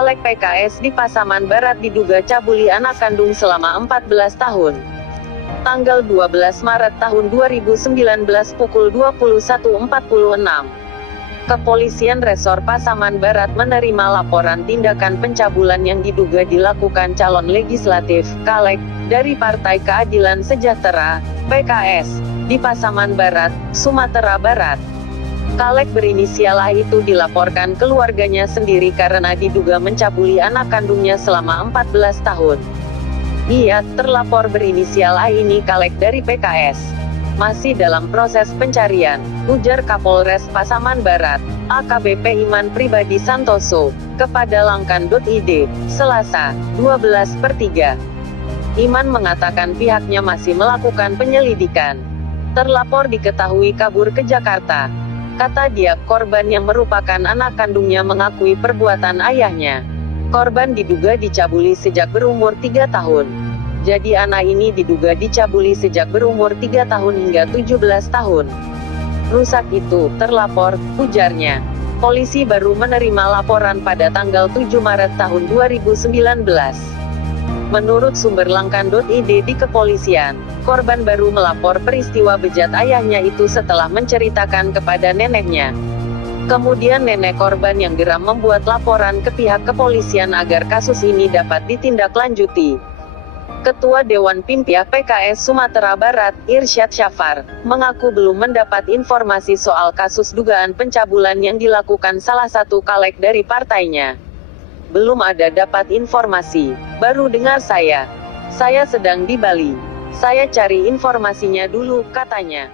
Caleg PKS di Pasaman Barat diduga cabuli anak kandung selama 14 tahun. Tanggal 12 Maret tahun 2019 pukul 21.46. Kepolisian Resor Pasaman Barat menerima laporan tindakan pencabulan yang diduga dilakukan calon legislatif, caleg, dari Partai Keadilan Sejahtera, PKS, di Pasaman Barat, Sumatera Barat. Caleg berinisial A itu dilaporkan keluarganya sendiri karena diduga mencabuli anak kandungnya selama 14 tahun. Ia, terlapor berinisial A ini caleg dari PKS. Masih dalam proses pencarian, ujar Kapolres Pasaman Barat, AKBP Iman Pribadi Santoso, kepada Langkan.id, Selasa, 12/3. Iman mengatakan pihaknya masih melakukan penyelidikan. Terlapor diketahui kabur ke Jakarta. Kata dia, korban yang merupakan anak kandungnya mengakui perbuatan ayahnya. Korban diduga dicabuli sejak berumur 3 tahun. Jadi anak ini diduga dicabuli sejak berumur 3 tahun hingga 17 tahun. Rusak itu, terlapor, ujarnya. Polisi baru menerima laporan pada tanggal 7 Maret tahun 2019. Menurut sumber Langkan.id di kepolisian, korban baru melapor peristiwa bejat ayahnya itu setelah menceritakan kepada neneknya. Kemudian nenek korban yang geram membuat laporan ke pihak kepolisian agar kasus ini dapat ditindaklanjuti. Ketua Dewan Pimpinan PKS Sumatera Barat, Irsyad Syafar, mengaku belum mendapat informasi soal kasus dugaan pencabulan yang dilakukan salah satu caleg dari partainya. Belum ada dapat informasi, baru dengar saya. Saya sedang di Bali. Saya cari informasinya dulu, katanya.